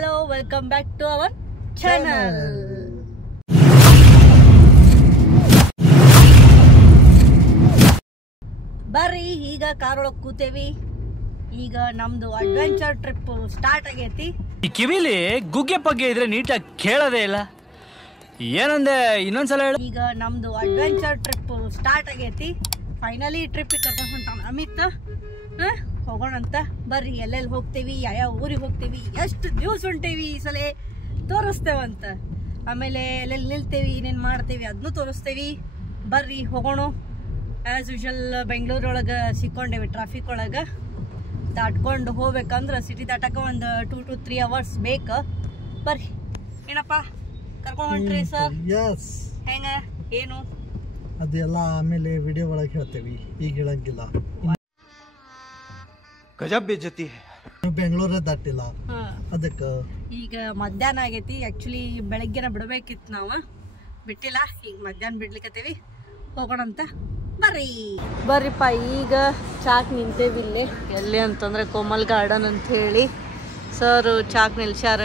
hello, welcome back to our channel. ಬರ್ರಿ ಈಗ car ಒಳಗೆ ಕೂತೇವಿ. ಈಗ ನಮ್ದು ಅಡ್ವೆಂಚರ್ ಟ್ರಿಪ್ ಸ್ಟಾರ್ಟ್ ಆಗೈತಿ. ಈ ಕಿವಿಲಿ ಗುಗ್ಗೆ ಪಗ್ಗೆ ಇದ್ರೆ ನೀಟಾಗಿ ಕೇಳೋದೇ ಇಲ್ಲ. ಏನಂದೆ ಇನ್ನೊಂದ್ಸಲ ಹೇಳು. ಈಗ ನಮ್ದು ಅಡ್ವೆಂಚರ್ ಟ್ರಿಪ್ ಸ್ಟಾರ್ಟ್ ಆಗೈತಿ. ಫೈನಲಿ ಟ್ರಿಪ್ ಕರ್ಕೊಂಡು ಹೊಂಟಾನ ಅಮಿತ್. ಹೋಗೋಣಂತ ಬರ್ರಿ. ಎಲ್ಲೆಲ್ಲಿ ಹೋಗ್ತೇವಿ, ಯಾವ ಊರಿಗೆ ಹೋಗ್ತೇವಿ, ಎಷ್ಟು ದಿವಸ ಹೊಂಟೇವಿ ಈ ಸಲ ತೋರಿಸ್ತೇವಂತ. ಆಮೇಲೆ ಎಲ್ಲೆಲ್ಲಿ ನಿಲ್ತೇವಿ, ಏನೇನು ಮಾಡ್ತೇವಿ ಅದನ್ನೂ ತೋರಿಸ್ತೇವಿ. ಬರ್ರಿ ಹೋಗೋಣ. ಆ್ಯಸ್ ಯೂಶಲ್ ಬೆಂಗಳೂರೊಳಗೆ ಸಿಕ್ಕೊಂಡೇವಿ ಟ್ರಾಫಿಕ್ ಒಳಗೆ. ದಾಟ್ಕೊಂಡು ಹೋಗ್ಬೇಕಂದ್ರೆ ಸಿಟಿ ದಾಟಕ್ಕೆ ಒಂದು 2 to 3 hours ಬೇಕು. ಬರ್ರಿ ಏನಪ್ಪ ಕರ್ಕೊಂಡು ಹೊಂಟ್ರಿ ಸರ್? ಹೆಂಗ ಏನು ಅದೆಲ್ಲ ಆಮೇಲೆ ವಿಡಿಯೋ ಒಳಗೆ ಹೇಳ್ತೇವಿ, ಈಗ ಹೇಳಂಗಿಲ್ಲ. ಗಜಬ್ ಬೇಜತಿ ಬೆಂಗಳೂರೇ ದಾಟಿಲ್ಲ ಅದಕ್ಕೆ. ಈಗ ಮಧ್ಯಾಹ್ನ ಆಗೈತಿ. ಆ್ಯಕ್ಚುಲಿ ಬೆಳಗ್ಗೆನ ಬಿಡಬೇಕಿತ್ತು, ನಾವು ಬಿಟ್ಟಿಲ್ಲ. ಈಗ ಮಧ್ಯಾಹ್ನ ಬಿಡ್ಲಿಕ್ಕತ್ತೇವಿ. ಹೋಗೋಣಂತ ಬರ್ರಿಪ್ಪ. ಈಗ ಚಾಕ್ ನಿಂತೇವಿ ಇಲ್ಲಿ. ಎಲ್ಲಿ ಅಂತಂದ್ರೆ ಕೋಮಲ್ ಗಾರ್ಡನ್ ಅಂತ ಹೇಳಿ ಸರ್ ಚಾಕ್ ನಿಲ್ಸ್ಯಾರ.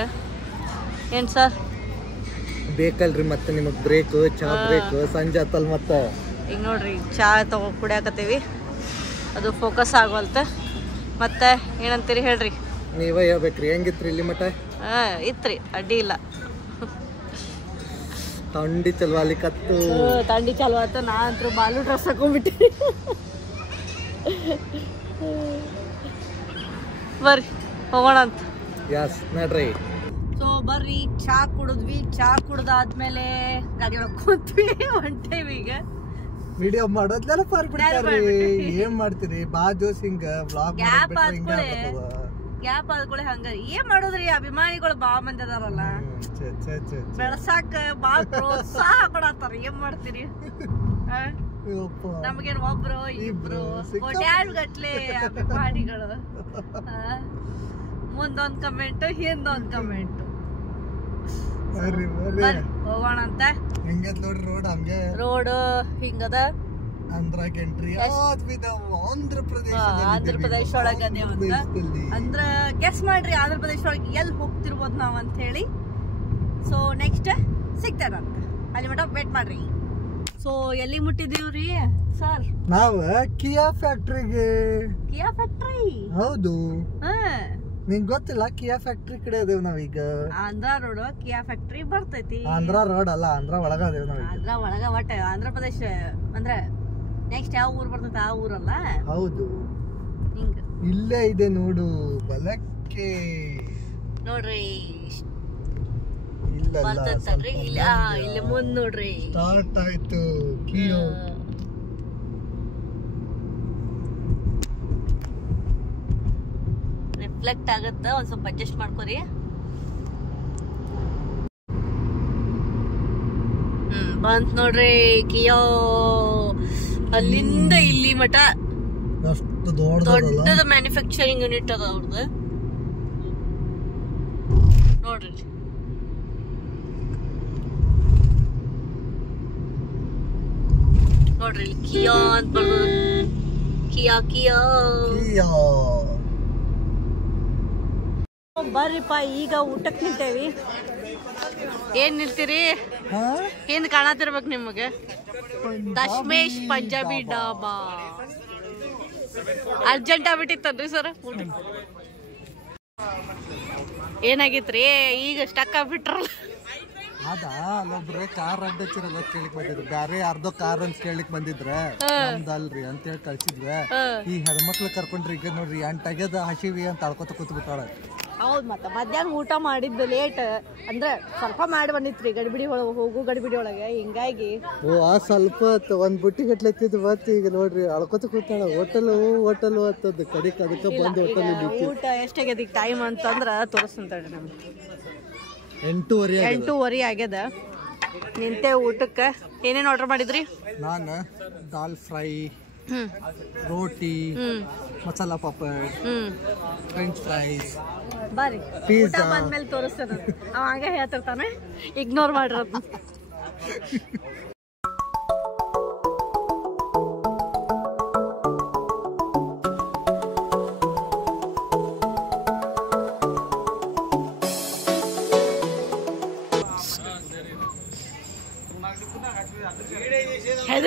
ಏನು ಸರ್ ಬೇಕಲ್ರಿ ಮತ್ತೆ ನಿಮಗೆ ಬ್ರೇಕ್, ಚಾ ಬ್ರೇಕ್ ಸಂಜೆ ಆತಲ್ ಮತ್ತೆ. ಈಗ ನೋಡ್ರಿ ಚಾ ತಗೋ ಕುಡಿಯಾಕತ್ತೀವಿ, ಅದು ಫೋಕಸ್ ಆಗವಲ್ತ. ಮತ್ತೆ ಏನಂತೀರಿ ಹೇಳ್ರಿ? ನೀವೇ ಹೇಳ್ಬೇಕ್ರಿ. ಹೆಂಗಿತ್ರಿ ಇಲ್ಲಿ ಮಠ? ಇತ್ರಿ, ಅಡ್ಡಿ ಇಲ್ಲ. ತಂಡಿ ಚಲ್ವಾಲಿ ಕತ್ತು ತಂಡಿ ಚಲೋ ಆತ. ನಾ ಅಂತೂ ಬಾಲು ಡ್ರೆಸ್ ಹಾಕೊಂಡ್ಬಿಟ್ಟಿ. ಬರ್ರಿ ಹೋಗೋಣ ಅಂತ. ಯಸ್ ನಡ್ರಿ. ಸೊ ಬರ್ರಿ ಚಾ ಕುಡಿದ್ವಿ. ಚಾ ಕುಡ್ದಾದ್ಮೇಲೆ ಗಾಡಿ ಒಳಗೆ ಕೂತ್ವಿ, ಹೊಂಟೇವಿ. ಈಗ ವಿಡಿಯೋ ಮಾಡೋದ್ಲೆಲ್ಲ ಫಾರ್ ಬಿಡ್ತಾರ್ರಿ. ಏನ್ ಮಾಡ್ತೀರಿ? ಬಾ ಜೋಸ್ ಹಿಂಗ ವ್ಲಾಗ್ ಗ್ಯಾಪ್ ಆದ್ಕೊಳ್ಳೆ ಹಂಗ ಏನ್ ಮಾಡೋದ್ರಿ. ಅಭಿಮಾನಿಗಳು ಬಾ ಮಂದಿ ಅದಾರಲ್ಲ, ಬೆಳಸಾಕ ಬಾ ಪ್ರೋತ್ಸಾಹ ಕೊಡತ್ತಾರ. ಏನ್ ಮಾಡ್ತೀರಿ? ನಮಗೇನ್ ಒಬ್ರು ಇಬ್ರು ಕೋಟ್ಯಾನುಗಟ್ಲೆ ಅಭಿಮಾನಿಗಳು. ಮುಂದೊಂದ್ ಕಮೆಂಟ್, ಹಿಂದೊಂದ್ ಕಮೆಂಟ್. ಹೋಗೋಣ ಅಂತ. ನೋಡ್ರಿ ರೋಡ್ ಹಂಗೆ, ರೋಡ್ ಹಿಂಗದ. ಆಂಧ್ರ ಪ್ರದೇಶ ಒಳಗ ಅಂದ್ರ ಗೆಸ್ ಮಾಡ್ರಿ, ಆಂಧ್ರ ಪ್ರದೇಶ ಒಳಗೆ ಎಲ್ಲಿ ಹೋಗ್ತಿರ್ಬೋದು ನಾವ್ ಅಂತ ಹೇಳಿ. ಸೊ ನೆಕ್ಸ್ಟ್ ಸಿಗ್ತೇನಂತ, ಅಲ್ಲಿ ಮಟ ವೇಟ್ ಮಾಡ್ರಿ. ಸೊ ಎಲ್ಲಿ ಮುಟ್ಟಿದೀವ್ರಿ ಸರ್? ನಾವ್ ಕಿಯಾ ಫ್ಯಾಕ್ಟ್ರಿಗೆ. ಕಿಯಾ ಫ್ಯಾಕ್ಟ್ರಿ? ಹೌದು. ನಿಂಗ್ ಗೊತ್ತಿಲ್ಲ? ಕಿಯಾ ಫ್ಯಾಕ್ಟ್ರಿ ಕಡೆ ಅದೇವ್ ನಾವೀಗ. ಆಂಧ್ರ ರೋಡ್ ಕಿಯಾ ಫ್ಯಾಕ್ಟ್ರಿ ಬರ್ತೈತಿ. ಆಂಧ್ರ ರೋಡ್ ಅಲ್ಲ, ಆಂಧ್ರ ಒಳಗ ಅದೇವ್ ನಾವ್. ಆಂಧ್ರ ಒಳಗ ಒಟ್ಟ ಆಂಧ್ರ ಪ್ರದೇಶ ಅಂದ್ರೆ ನೆಕ್ಸ್ಟ್ ಯಾವ ಊರ್ ಬರ್ತೈತಿ ಆ ಊರಲ್ಲ? ಹೌದು. ಹಿಂಗ ಇಲ್ಲೇ ಇದೆ ನೋಡು ಬಲಕ್ಕೆ. ನೋಡ್ರಿ ಇಲ್ಲ ಬರ್ತೈತಲ್ರಿ. ಇಲ್ಲಿ ಮುಂದ್ ನೋಡ್ರಿ ಸ್ಟಾರ್ಟ್ ಆಯ್ತು ಕಿಯೋ. ರಿಫ್ಲೆಕ್ಟ್ ಆಗತ್ತ, ಒಂದ್ ಸ್ವಲ್ಪ ಅಡ್ಜಸ್ಟ್ ಮಾಡ್ಕೊರಿ. ಬಂತ್ ನೋಡ್ರಿ ಕಿಯೋ. ಅಲ್ಲಿಂದ ಇಲ್ಲಿ ಮಠ ದೊಡ್ಡದ ಮ್ಯಾನುಫ್ಯಾಕ್ಚರಿಂಗ್ ಯೂನಿಟ್ ಅದ ಅವ್ರದ್ದು. ನೋಡ್ರಿ ನೋಡ್ರಿ ಕಿಯಾ ಅಂತ ಬರ್ಬೋದು. ಕಿಯಾ ಕಿಯಾ. ಬರ್ರಿಪ್ಪ ಈಗ ಊಟಕ್ಕೆ ನಿಂತೇವಿ. ಏನ್ ನಿಲ್ತೀರಿ? ಹಿಂದ್ ಕಾಣತಿರ್ಬೇಕು ನಿಮಗೆ, ದಶ್ಮೇಶ್ ಪಂಜಾಬಿ ಡಾಬಾ. ಅರ್ಜೆಂಟ್ ಆಗ್ಬಿಟ್ಟಿತ್ತನ್ರಿ ಸರ್. ಏನಾಗಿತ್ರಿ? ಈಗ ಸ್ಟಕ್ ಆಗ್ಬಿಟ್ರಲ್ಲ. ಅದ ಅಲ್ಲೊಬ್ರು ಕಾರ್ ಅಡ್ಡಚ್ಚಿರಲ್ಲ ಕೇಳಿಕ್ ಬಂದಿದ್ರು. ಬ್ಯಾರೆ ಯಾರ್ದೋ ಕಾರ್ ಅಂತ ಕೇಳಿಕ್ ಬಂದಿದ್ರ, ನಮ್ದಲ್ರಿ ಅಂತ ಹೇಳಿ ಕಳ್ಸಿದ್ವಿ. ಈ ಹೆಣ್ಮಕ್ಳು ಕರ್ಕೊಂಡ್ರಿ. ಈಗ ನೋಡ್ರಿ ಎಂಟಾಗ್ಯದ, ಹಸಿವಿ ಅಂತ ಅಳ್ಕೊತ ಕೂತ್ ಬಿಟ್ಟಾಳ. ಹೌದ್, ಮತ್ತ ಮಧ್ಯಾಹ್ನ ಊಟ ಮಾಡಿದ್ದು ಲೇಟ್ ಅಂದ್ರೆ ಸ್ವಲ್ಪ ಮಾಡಿ ಬಂದಿತ್ರಿ ಗಡಿಬಿಡಿ ಒಳಗೆ, ಹೋಗು ಗಡಿಬಿಡಿ ಒಳಗೆ. ಹಿಂಗಾಗಿ ಸ್ವಲ್ಪ ಒಂದ್ ಬುಟ್ಟಿ ಗಟ್ಲೆತ್ತಿದ್ ಬತ್. ಈಗ ನೋಡ್ರಿ ಅಳ್ಕೊತ ಕೂತಾಳ. ಹೋಟೆಲು ಅಂತದ್ದು ಕಡಿಕ್ ಅದಕ್ಕೆ ಬಂದು ಹೋಟೆಲ್. ಊಟ ಎಷ್ಟಾಗ್ಯದ ಈಗ ಟೈಮ್ ಅಂತಂದ್ರ ತೋರಿಸ್ತಂತೇಳಿ ನಮ್ಗೆ 8:30 ಆಗ್ಯದ. ನಿಂತೆ ಊಟಕ್ಕೆ. ಏನೇನು ಆರ್ಡರ್ ಮಾಡಿದ್ರಿ? ನಾನು ದಾಲ್ ಫ್ರೈ, ರೋಟಿ, ಮಸಾಲಾ ಪಾಪಡ್, ಫ್ರೆಂಚ್ ಫ್ರೈಸ್. ಬರ್ರಿ ಊಟ ಬಂದ್ಮೇಲೆ ತೋರಿಸ್ತೇನೆ. ಅವ ಹಂಗೆ ಹೇಳ್ತಿರ್ತಾನೆ, ಇಗ್ನೋರ್ ಮಾಡಿರೋದು.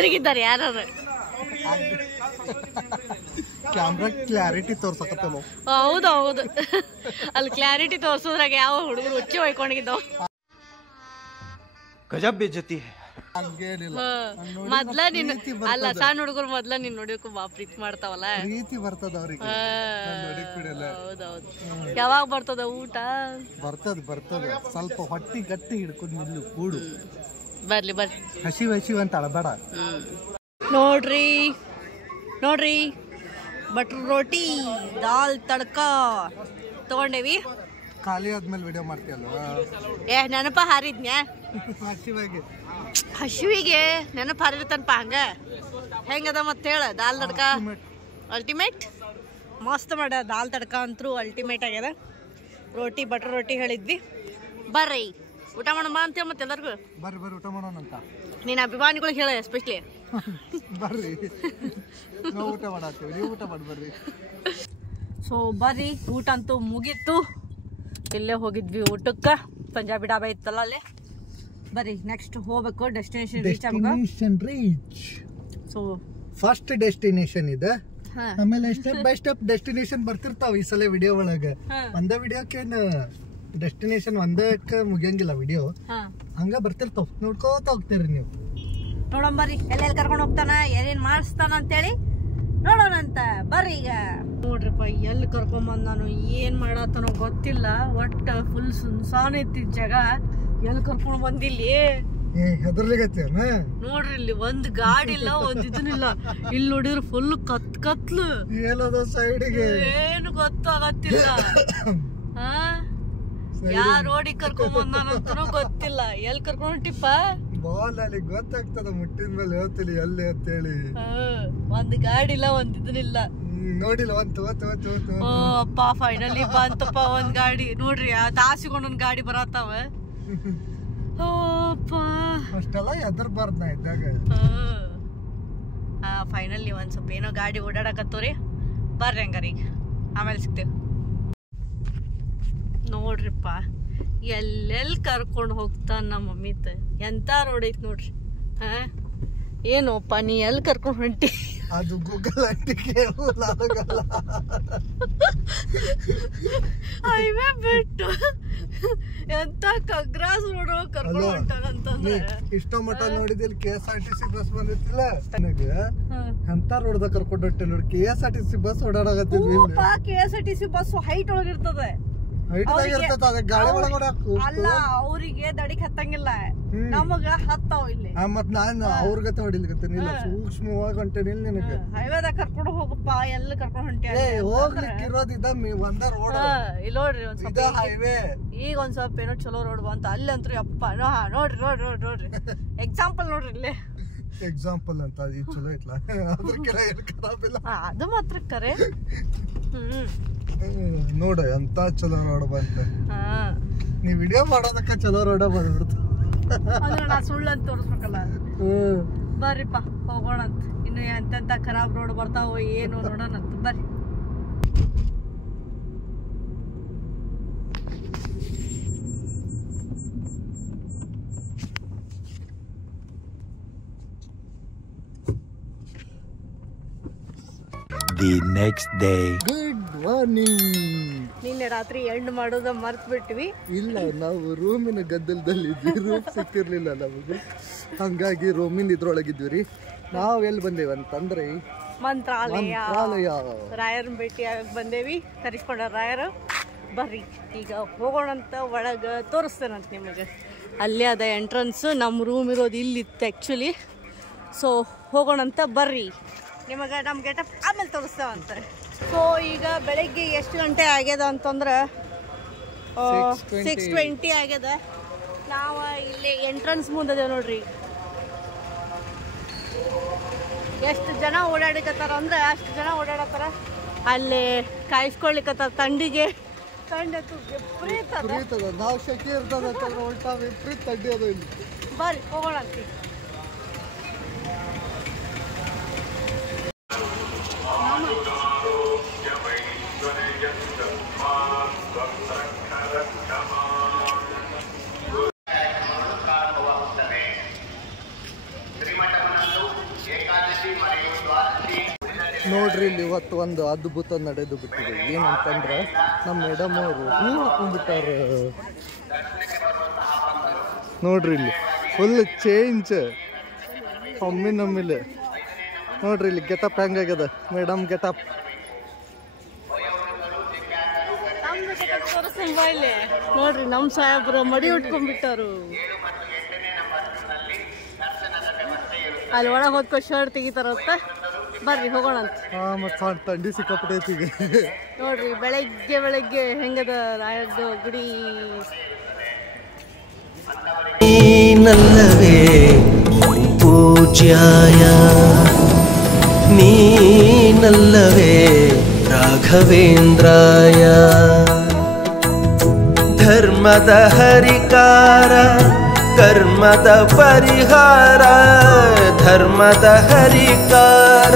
ಹೊರಗಿದ್ದಾರೆ ಯಾರು ಕ್ಯಾಮ್ರಾ ಕ್ಲಾರಿಟಿ ತೋರ್ಸಕತ್ತಲ್ಲ. ಹೌದು ಅಲ್ಲಿ ಕ್ಲಾರಿಟಿ ತೋರ್ಸೋದ್ರಾಗ ಯಾವ ಹುಡುಗರು ಹುಚ್ಚಿ ಹೊಯ್ಕೊಂಡಿದ್ದಾವ. ಗಜಬ್ ಬೇಜತಿ ಹಂಗೇನಿಲ್ಲ. ಮೊದ್ಲ ನೀನ್ ಅಲ್ಲ ಸಣ್ಣ ಹುಡುಗರು ಮೊದ್ಲ ನೀನ್ ನೋಡಿಕ ಪ್ರೀತಿ ಮಾಡ್ತಾವಲ್ಲ, ಪ್ರೀತಿ ಬರ್ತದ ಅವ್ರಿಗೆ. ಹೌದೌದು. ಯಾವಾಗ ಬರ್ತದ ಊಟ? ಬರ್ತದ ಸ್ವಲ್ಪ ಹೊಟ್ಟಿ ಗಟ್ಟಿ ಹಿಡ್ಕೊಂಡ್ ನಿಲ್ಲು ಕೂಡು. ಬರ್ಲಿ ಹಸಿವ್ ಅಂತ ಅಳಬೇಡ. ನೋಡ್ರಿ ಬಟರ್ ರೋಟಿ ದಾಲ್ ತಡ್ಕ ತಗೊಂಡೇವಿ. ಖಾಲಿ ಆದ್ಮೇಲೆ ವಿಡಿಯೋ ಮಾಡ್ತೀಯಲ್ವಾ? ನೆನಪ ಹಾರಿದ್ನ್ಯಾ ಹಸಿವಿಗೆ ನೆನಪ ಹಾರಿರ್ತನಪ್ಪ. ಹಂಗ ಹೆಂಗದ ಮತ್ತೆ ಹೇಳ. ದಾಲ್ ತಡ್ಕ ಅಲ್ಟಿಮೇಟ್ ಮಸ್ತ್ ಮಾಡ. ದಾಲ್ ತಡ್ಕ ಅಂತೂ ಅಲ್ಟಿಮೇಟ್ ಆಗ್ಯದ. ರೋಟಿ ಬಟರ್ ರೋಟಿ ಹೇಳಿದ್ವಿ. ಬರ್ರಿ ಊಟ ಮಾಡೋಣ ಅಂತೇಳಿ ಮತ್ತೆ ಎಲ್ಲರಿಗೂ ಬರ್ರಿ ಊಟ ಮಾಡೋಣ ಅಂತ ನೀನ್ ಅಭಿಮಾನಿಗಳಿಗೆ ಹೇಳ ಎಸ್ಪೆಷಲಿ. ಬರ್ರಿ ನಾವು ಊಟ ಮಾಡತ್ತೀವಿ, ನೀವು ಊಟ ಮಾಡಿ ಬರ್ರಿ. ಸೊ ಬರ್ರಿ ಊಟ ಅಂತೂ ಮುಗೀತು. ಇಲ್ಲೇ ಹೋಗಿದ್ವಿ ಊಟಕ್ಕೆ, ಪಂಜಾಬಿ ಡಾಬಾ ಇತ್ತಲ್ಲ ಅಲ್ಲೇ. ಬರ್ರಿ ನೆಕ್ಸ್ಟ್ ಹೋಗ್ಬೇಕು, destination reach reach. So first destination ಇದೆ, ಆಮೇಲೆ ಸ್ಟೆಪ್ ಬೈ ಸ್ಟೆಪ್ ಡೆಸ್ಟಿನೇಷನ್ ಬರ್ತಿರ್ತಾವ. ಈ ಸಲ ವಿಡಿಯೋ ಒಳಗ ಒಂದೇ ವಿಡಿಯೋಕ್ಕೇನು ಡೆಸ್ಟಿನೇಷನ್ ಒಂದಕ್ಕೆ ಮುಗಿಯಂಗಿಲ್ಲ ವಿಡಿಯೋ, ಹಂಗ ಬರ್ತಿರ್ತಾವ. ನೋಡ್ಕೋತ ಹೋಗ್ತೀರಿ ನೀವು. ನೋಡಂಬರ್ರಿ ಎಲ್ಲೆಲ್ಲಿ ಕರ್ಕೊಂಡು ಹೋಗ್ತಾನ, ಏನೇನ್ ಮಾಡಿಸ್ತಾನ ಅಂತೇಳಿ ನೋಡೋಣಂತ. ಬರ್ರಿ ಈಗ ನೋಡ್ರಿಪ್ಪ ಎಲ್ಲಿ ಕರ್ಕೊಂಬಂದ್ ನಾನು ಏನ್ ಮಾಡತ್ತಾನೋ ಗೊತ್ತಿಲ್ಲ. ಒಟ್ಟ ಫುಲ್ ಸುನ್ಸಾನ್ ಐತಿ ಜಾಗ. ಎಲ್ಲಿ ಕರ್ಕೊಂಡ್ ಬಂದಿಲ್ಲಿ ನೋಡ್ರಿ, ಇಲ್ಲಿ ಒಂದ್ ಗಾಡಿ ಇಲ್ಲ, ಒಂದ್ ಇದನ್ನಿಲ್ಲ. ಇಲ್ಲಿ ನೋಡಿದ್ರೆ ಫುಲ್ ಕತ್ಲು ಸೈಡ್ಗೆ ಏನು ಗೊತ್ತಾಗತ್ತಿಲ್ಲ. ಯಾ ರೋಡಿಗೆ ಕರ್ಕೊಂಡ್ ಬಂದಾನಂತನೂ ಗೊತ್ತಿಲ್ಲ. ಎಲ್ಲಿ ಕರ್ಕೊಂಡ್ ಹೊಂಟಿಪ್ಪ ಬಾಲ್ ಅಲ್ಲಿ ಗೊತ್ತಾಗ್ತದ ಮುಟ್ಟಿದ ಮೇಲೆ ಹೇಳ್ತೀನಿ ಎಲ್ಲಿ ಅಂತ ಹೇಳಿ. ಒಂದ್ ಗಾಡಿ ಇಲ್ಲ, ಒಂದ್ ಇದನ್ನಿಲ್ಲ. ನೋಡಿಲ್ಲ ಅಪ್ಪ ಫೈನಲಿ ಬಂತಪ್ಪ ಒಂದ್ ಗಾಡಿ. ನೋಡ್ರಿ ತಾಸಿಗೊಂದೊಂದ್ ಗಾಡಿ ಬರತ್ತಾವ. ಅಷ್ಟೆಲ್ಲ ಎದರ್ಬಾರ್ದ ನಾ ಇದ್ದಾಗ. ಫೈನಲಿ ಒಂದ್ ಸ್ವಲ್ಪ ಏನೋ ಗಾಡಿ ಓಡಾಡಕತ್ತವ್ರಿ. ಬರ್ರಿ ಹಂಗಾರ ಈಗ ಆಮೇಲೆ ಸಿಗ್ತೇವೆ. ನೋಡ್ರಿಪ್ಪ ಎಲ್ಲೆಲ್ಲಿ ಕರ್ಕೊಂಡು ಹೋಗ್ತಾನ ನಮ್ಮ ಮಮ್ಮಿತ. ಎಂತ ರೋಡ್ ಐತಿ ನೋಡ್ರಿ. ಏನೋಪ್ಪ ನೀ ಎಲ್ಲಿ ಕರ್ಕೊಂಡು ಹೊಂಟಿ? ಅದು ಗೂಗಲ್ ಹೈವೇ ಬಿಟ್ಟು ಎಂತ ಕಗ್ರಾಸ್ ರೋಡ್ ಕರ್ಕೊಂಡು ಹೊಂಟಾನಂತಂದ್ರೆ. ಇಷ್ಟೋ ಮಠ ನೋಡಿದಿಲ್ KSRTC ಬಸ್ ಬಂದಿತ್ತಿಲ್ಲ, ನನಗೆ ಎಂತ ರೋಡ್ದಾಗ ಕರ್ಕೊಂಡು ಹೊಂಟೆ ನೋಡಿ. KSRTC ಬಸ್ ಓಡಾಡಕತ್ತಿದ್ವಿ. KSRTC ಬಸ್ ಹೈಟ್ ಒಳಗಿರ್ತದೆ. ಅಲ್ಲ ಅವ್ರಿಗೆ ದಡಿಗೆ ಹತ್ತಂಗಿಲ್ಲ, ನಮಗ ಹತ್ತಾವ ಇಲ್ಲಿ. ಮತ್ ನಾನ್ ಅವ್ರಗತೆ ಹೊಡಿಲಿಕತ್ತೀನಿಲ್ಲ, ಸೂಕ್ಷ್ಮವಾಗಿ ಹೊಂಟೇನಿ ನಿನಗೆ. ಹೈವೇದಾಗ ಕರ್ಕೊಂಡು ಹೋಗಪ್ಪ, ಎಲ್ಲ ಕರ್ಕೊಂಡು ಹೊಂಟಿ. ಹೋಗ್ಲಿಕ್ಕಿರೋದಿದ ಒಂದ ರೋಡ್. ಇಲ್ಲಿ ನೋಡ್ರಿ ಒಂದ್ ಸ್ವಲ್ಪ ಹೈವೇ. ಈಗ ಒಂದ್ ಸ್ವಲ್ಪ ಏನೋ ಚಲೋ ರೋಡ್ ಬಂತ. ಅಲ್ಲಿ ಅಂತೂ ಅಪ್ಪ ನೋಡ್ರಿ ಎಕ್ಸಾಂಪಲ್ ನೋಡ್ರಿ ಇಲ್ಲೇ. ಎಕ್ಸಾಂಪಲ್ ಅಂತ ಇದು ಚಲೋ ಐತ್ಲ, ಅದ್ರಕ್ಕೆಲ್ಲ ಏನು ಖರಾಬ್ ಇಲ್ಲ. ಅದು ಮಾತ್ರ ಕರೆ. ನೋಡ ಎಂತ ಚಲೋ ರೋಡ್ ಬಂತ. ನೀ ವಿಡಿಯೋ ಮಾಡೋದಕ್ಕ ಚಲೋ ರೋಡ ಬಂದ್ಬಿಡ್ತು. ನಾ ಸುಳ್ಳು ಅಂತ ತೋರಿಸ್ಬೇಕಲ್ಲ. ಬರ್ರಿಪ್ಪ ಹೋಗೋಣಂತ. ಇನ್ನು ಎಂತೆಂತ ಖರಾಬ್ ರೋಡ್ ಬರ್ತಾವ ಏನು ನೋಡೋಣಂತ. ಬರ್ರಿ. The next day. Good morning. ನಿನ್ನೆ ರಾತ್ರಿ ಎಂಡ್ ಮಾಡೋದ ಮರ್ತ್ ಬಿಟ್ವಿ. ಇಲ್ಲ, ನಾವು ರೂಮಿನ ಗದ್ದಲದಲ್ಲಿದ್ವಿ, ರೂಮ್ ಸಿಕ್ಕಿರ್ಲಿಲ್ಲ ನಮಗೆ. ಹಂಗಾಗಿ ರೂಮಿನ ಇದ್ರೊಳಗಿದ್ವಿ ರೀ. ನಾವ್ ಎಲ್ಲಿ ಬಂದೇವಿ ಅಂತಂದ್ರೆ ಮಂತ್ರಾಲಯ. ರಾಯರನ್ನ ಭೇಟಿ ಆಗಿ ಬಂದೇವಿ, ಕರಿಸ್ಕೊಂಡ ರಾಯರು. ಬರ್ರಿ ಈಗ ಹೋಗೋಣಂತ. ಒಳಗ ತೋರಿಸ್ತೇನಂತ ನಿಮಗೆ. ಅಲ್ಲೇ ಅದ ಎಂಟ್ರನ್ಸ್. ನಮ್ಮ ರೂಮ್ ಇರೋದು ಇಲ್ಲಿತ್ತು ಆ್ಯಕ್ಚುಲಿ. ಸೊ ಹೋಗೋಣಂತ ಬರ್ರಿ. ನಿಮಗೆ ನಮ್ಮ ಗೆಟಪ್ ಆಮೇಲೆ ತೋರಿಸ್ತೇವಂತ. ಸೊ ಈಗ ಬೆಳಗ್ಗೆ ಎಷ್ಟು ಗಂಟೆ ಆಗ್ಯದ ಅಂತಂದ್ರೆ 6:20 ಆಗ್ಯದ. ನಾವು ಇಲ್ಲಿ ಎಂಟ್ರನ್ಸ್ ಮುಂದೆ ನೋಡ್ರಿ. ಎಷ್ಟು ಜನ ಓಡಾಡಿಕತ್ತಾರ ಅಂದ್ರೆ ಅಷ್ಟು ಜನ ಓಡಾಡತ್ತಾರ. ಅಲ್ಲಿ ಕಾಯಿಸ್ಕೊಳ್ಲಿಕ್ಕತ್ತಾರ ಥಂಡಿಗೆ. ಥಂಡಂತೂ ವಿಪರೀತ. ನಾವು ಶೆಕೆ ಇರ್ತದ ಉಲ್ಟಾ ವಿಪರೀತ ಥಂಡಿ ಅದು ಇಲ್ಲಿ. ಬರ್ರಿ ಹೋಗೋಣ ಅಂತೀವಿ. ನೋಡ್ರಿ ಇಲ್ಲಿ ಇವತ್ತು ಒಂದು ಅದ್ಭುತ ನಡೆದು ಬಿಟ್ಟಿದೆ. ಏನಂತಂದ್ರೆ ನಮ್ಮ ಮೇಡಮ್ ಅವರು ಹೂ ಹಾಕೊಂಡ್ಬಿಟ್ಟಾರ. ನೋಡ್ರಿ ಇಲ್ಲಿ ಫುಲ್ ಚೇಂಜ್ ಒಮ್ಮಿನೊಮ್ಮಿಲೆ. ನೋಡ್ರಿ ಇಲ್ಲಿ ಗೆಟಪ್ ಹೆಂಗಾಗ್ಯದ ಮೇಡಮ್ ಗೆಟಪ್. ನೋಡ್ರಿ ನಮ್ ಸಾಹೇಬ್ರು ಮಡಿ ಉಟ್ಕೊಂಡ್ಬಿಟ್ಟಾರು. ಅಲ್ಲಿ ಒಳಗೆ ಹೋದ್ಕೊ ಶರ್ಟ್ ತೆಗಿತಾರಂತ. ಬರ್ರಿ ಹೋಗೋಣ ಅಂತ. ಮತ್ತೆ ಥಂಡಿ ಸಿಕ್ಕಾಪಟ್ಟೈತಿ ಈಗ. ನೋಡ್ರಿ ಬೆಳಗ್ಗೆ ಹೆಂಗದ ರಾಯದ ಗುಡಿ. ನೀನಲ್ಲವೇ ಪೂಜ್ಯಾಯ, ನೀನಲ್ಲವೇ ರಾಘವೇಂದ್ರಾಯ. ಧರ್ಮದ ಹರಿಕಾರ ಕರ್ಮದ ಪರಿಹಾರ, ಧರ್ಮದ ಹರಿಕಾರ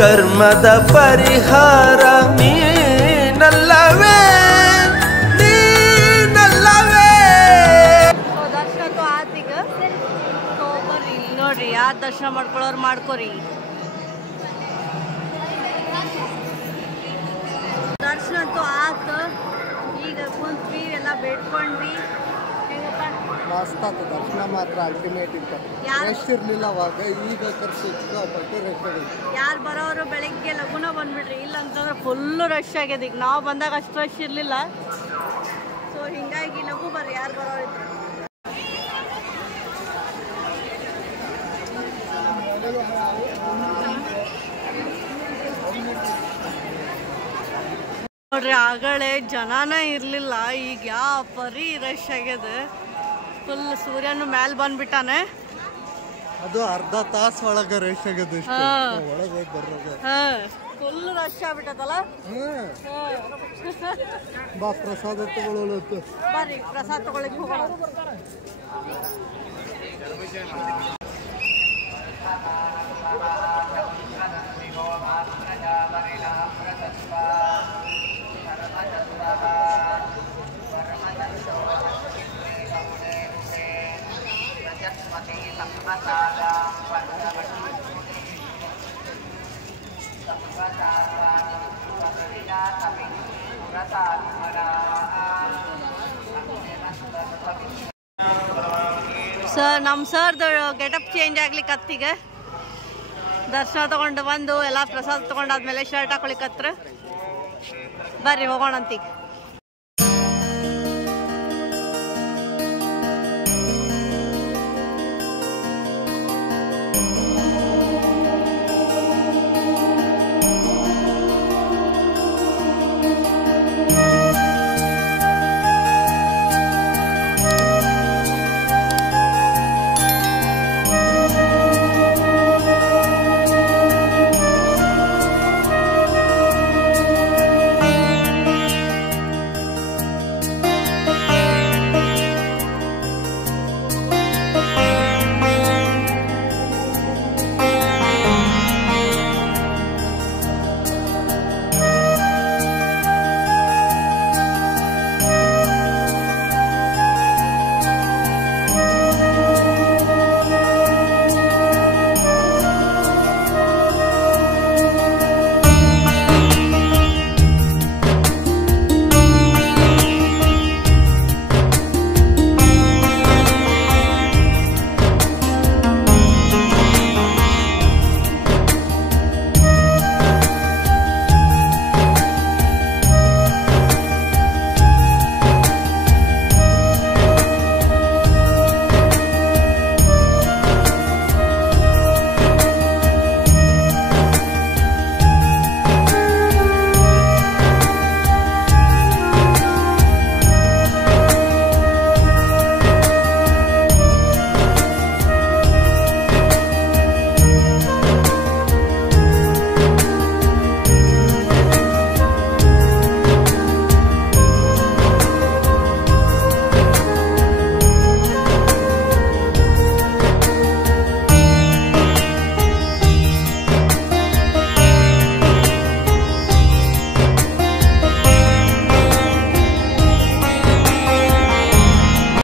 ಕರ್ಮದ ಪರಿಹಾರ. ನೀನಲ್ಲವೇ ನೀನಲ್ಲವೇ. ದರ್ಶನ ಆತೀಗ ಬರ್ರಿ ನೋಡ್ರಿ, ಯಾರು ದರ್ಶನ ಮಾಡ್ಕೊಳ್ಳೋರು ಮಾಡ್ಕೋರಿ. ದರ್ಶನ ಅಂತೂ ಆತು. ಈಗ ಕುಂತ್ವಿ ಎಲ್ಲ ಬೇಡ್ಕೊಂಡ್ವಿ. ಮಸ್ತ್ ಆತ ದರ್ಶನ ಮಾತ್ರ ಅಲ್ಟಿಮೇಟ್ ಇತ್ತು. ರಶ್ ಇರ್ಲಿಲ್ಲ ಅವಾಗ, ಈಗ ಖರ್ಚು ಸಿಕ್ಕಾಪಟ್ಟೆ ರಶ್ ಆಗೈತಿ. ಯಾರು ಬರೋರು ಬೆಳಿಗ್ಗೆ ಲಗುನ ಬಂದ್ಬಿಡ್ರಿ, ಇಲ್ಲ ಅಂತಂದ್ರೆ ಫುಲ್ಲು ರಶ್ ಆಗ್ಯದ. ಈಗ ನಾವು ಬಂದಾಗ ಅಷ್ಟು ರಶ್ ಇರಲಿಲ್ಲ. ಸೊ ಹಿಂಗಾಗಿ ಲಘು ಬರ್ರಿ ಯಾರು ಬರೋರು ಇದ್ರು. ನೋಡ್ರಿ ಆಗಲೇ ಜನನ ಇರಲಿಲ್ಲ, ಈಗ ಯಾವ ಪರಿ ರಶ್ ಆಗ್ಯದ. ಫುಲ್ ಸೂರ್ಯನು ಮ್ಯಾಲೆ ಬಂದ್ಬಿಟ್ಟಾನೆ. ಅದು ಅರ್ಧ ತಾಸು ಒಳಗೆ ರಶ್ ಆಗ್ಯದ. ಒಳಗೆ ಬರೋದು ಫುಲ್ ರಶ್ ಆಗ್ಬಿಟ್ಟದಲ್ಲ. ಬಾ ಪ್ರಸಾದ ತಗೊಳ್ಳೋಣ. ಬರ್ರಿ ಪ್ರಸಾದ ತಗೊಳಕ್ ಹೋಗೋಣ. ಸರ್ ನಮ್ಮ ಸರ್ದು ಗೆಟಪ್ ಚೇಂಜ್ ಆಗ್ಲಿಕ್ಕೆ ಹತ್ತಿಗೆ ದರ್ಶನ ತಗೊಂಡು ಬಂದು ಎಲ್ಲ ಪ್ರಸಾದ ತಗೊಂಡಾದ್ಮೇಲೆ ಶರ್ಟ್ ಹಾಕೊಳಿಕತ್ರ. ಬರ್ರಿ ಹೋಗೋಣ ಅಂತೀಗ.